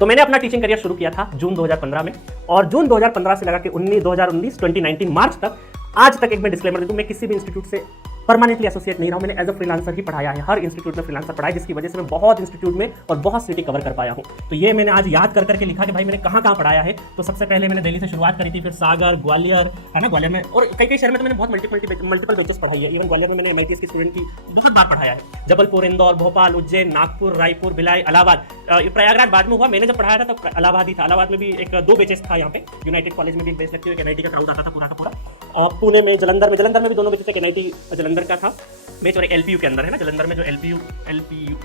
तो मैंने अपना टीचिंग करियर शुरू किया था जून 2015 में, और जून 2015 से लगा के 2019 मार्च तक, आज तक एक मैं डिस्क्लेमर दे दूं, मैं किसी भी इंस्टीट्यूट से परमानेंटली एसोसिएट नहीं रहा हूं। मैंने एज अ फ्रीलांसर ही पढ़ाया है, हर इंस्टीट्यूट में फ्रीलांसर पढ़ाया, जिसकी वजह से मैं बहुत इंस्टीट्यूट में और बहुत सिटी कवर कर पाया हूं। तो ये मैंने आज याद कर करके लिखा कि भाई मैंने कहां कहां पढ़ाया है। तो सबसे पहले मैंने दिल्ली से शुरुआत करी थी, फिर सागर, ग्वालियर, है ना, ग्वालियर में, और कई शहर में तो मैंने बहुत मल्टीपल बैचेस पढ़ाई है। इवन ग्वालियर में मैंने MITS की स्टूडेंट की बहुत बार पढ़ाया है। जबलपुर, इंदौर, भोपाल, उज्जैन, नागपुर, रायपुर, भिलाई, इलाहाबाद, प्रयागराज बाद में हुआ। मैंने जब पढ़ाया था तब इलाहाबाद ही था। इलाहाबाद में भी एक 2 बैचेस था यहाँ पे, यूनाइटेड कॉलेज में भी बेच लगती है, NIT का क्राउड आता था पूरा का पूरा, और पुणे में, जलंधर में भी 2 बैचेस थे, NIT जलंधर का था बैच, और LPU के अंदर है ना, जलंधर में जो LPU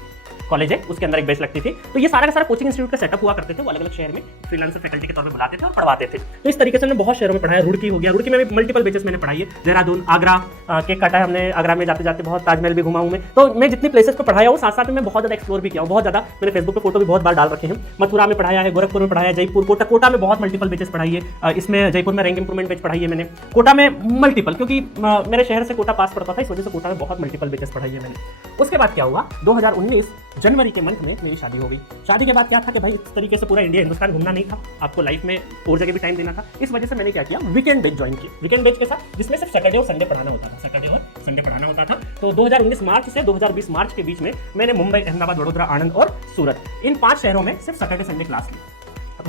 कॉलेज है उसके अंदर एक बैच लगती थी। तो ये सारा का सारा कोचिंग इंस्टीट्यूट का सेटअप हुआ करते थे, वो अलग अलग शहर में फ्रीलांसर फैकल्टी के तौर पे बुलाते थे और पढ़वाते थे। तो इस तरीके से हमने बहुत शहरों में पढ़ाया। रुड़की हो गया, रुड़की में भी मल्टीपल बैचेस मैंने पढ़ाई है। देहरादून, आगरा, केक काटा है हमने, आगरा में जाते जाते बहुत, ताजमहल भी घुमा हूं मैं। तो मैं जितनी प्लेसेस पे पढ़ाया हूं, साथ साथ में मैं बहुत ज्यादा एक्सप्लोर भी किया हूं, बहुत ज्यादा। मैंने फेसबुक पे फोटो भी बहुत बार डाल रखे हैं। मथुरा में पढ़ाया है, गोरखपुर में पढ़ाया है, जयपुर, कोटा में बहुत मल्टीपल बैचेस पढ़ाई है। इसमें जयपुर में रैंक इंप्रूवमेंट बैच पढ़ाई है मैंने, कोटा में मल्टीपल, क्योंकि मेरे शहर से कोटा पास पड़ता था, इस वजह से कोटा में बहुत मल्टीपल बैचेस पढ़ाई है मैंने। उसके बाद क्या हुआ, 2019 जनवरी के मंथ में मेरी शादी हो गई। शादी के बाद क्या था कि भाई इस तरीके से पूरा इंडिया हिंदुस्तान घूमना नहीं था, आपको लाइफ में और जगह भी टाइम देना था। इस वजह से मैंने क्या किया, वीकेंड बैच ज्वाइन किया। वीकेंड बैच के साथ, जिसमें सिर्फ सैटरडे और संडे पढ़ाना होता था। तो 2019 मार्च से 2020 मार्च के बीच में मैंने मुंबई, अहमदाबाद, वडोदरा, आनंद और सूरत, इन 5 शहरों में सिर्फ सैटरडे संडे क्लास ली।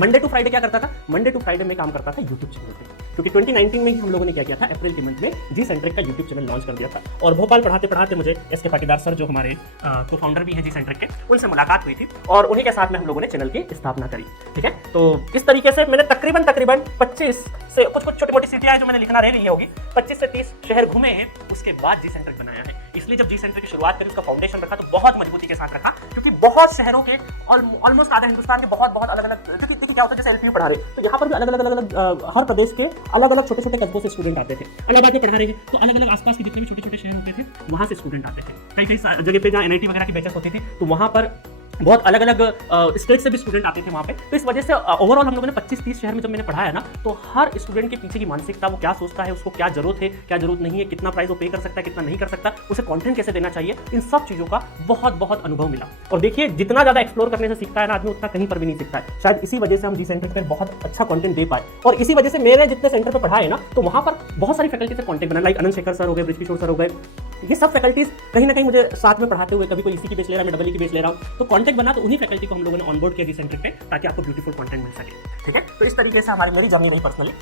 मंडे टू फ्राइडे क्या करता था, मंडे टू फ्राइडे में काम करता था यूट्यूब चैनल पे, क्योंकि 2019 में ही हम लोगों ने क्या किया था, अप्रैल के मंथ में जी सेंट्रिक का यूट्यूब चैनल लॉन्च कर दिया था। और भोपाल पढ़ाते पढ़ाते मुझे SK पाटीदार सर, जो हमारे को फाउंडर भी है जी सेंट्रिक के, उनसे मुलाकात हुई थी, और उन्हीं के साथ में हम लोगों ने चैनल की स्थापना करी। ठीक है, तो इस तरीके से मैंने तकरीबन 25 से कुछ छोटी मोटी सिटियां हैं जो मैंने लिखना रह रही होगी, 25 से 30 शहर घूमे हैं। उसके बाद जी सेंट्रिक बनाया है। इसलिए जब जी सेंट्रिक की शुरुआत करी, उसका फाउंडेशन रखा तो बहुत मजबूती के साथ रखा, क्योंकि बहुत शहरों के ऑलमोस्ट आधे हिंदुस्तान के बहुत अलग अलग, क्योंकि क्या होता है, जैसे LPU पढ़ा रहे, तो यहाँ पर भी अलग अलग हर प्रदेश के अलग अलग छोटे छोटे कस्बों से स्टूडेंट आते थे। इलाहाबाद में पढ़ा रहे हैं तो अलग अलग आसपास के जितने भी छोटे छोटे शहर होते थे, वहाँ से स्टूडेंट आते थे। कई जगह पे जहाँ NIT वगैरह की बैचेस होती थी, तो वहाँ पर बहुत अलग अलग स्टेट से भी स्टूडेंट आते थे वहाँ पे। तो इस वजह से ओवरऑल हम लोगों ने 25-30 शहर में जब मैंने पढ़ाया ना, तो हर स्टूडेंट के पीछे की मानसिकता, वो क्या सोचता है, उसको क्या जरूरत है, क्या जरूरत नहीं है, कितना प्राइस वो पे कर सकता है, कितना नहीं कर सकता, उसे कंटेंट कैसे देना चाहिए, इन सब चीज़ों का बहुत अनुभव मिला। और देखिए, जितना ज़्यादा एक्सप्लोर करने से सीखता है ना आदमी, उतना कहीं पर भी नहीं सीखता है। शायद इसी वजह से हम जी सेंटर पर बहुत अच्छा कंटेंट दे पाए, और इसी वजह से मेरे जितने सेंटर पर पढ़ाए ना, तो वहाँ पर बहुत सारी फैकल्टी से कॉन्टेक्ट बना, लाइक अनंत शेखर सर हो गए, ब्रिजकिशोर सर हो गए, ये सब फैकल्टीज कहीं ना कहीं मुझे साथ में पढ़ाते हुए, कभी कोई इसी की बेच ले रहा है, मैं डबल की बेच ले रहा हूँ, तो कॉन्टेक्ट बना, तो उन्हीं फैकल्टी को हम लोगों ने ऑनबोर्ड किया जी सेंटर पे, ताकि आपको ब्यूटीफुल कंटेंट मिल सके। ठीक है, तो इस तरीके से मेरी जर्नी रही पर्सनली।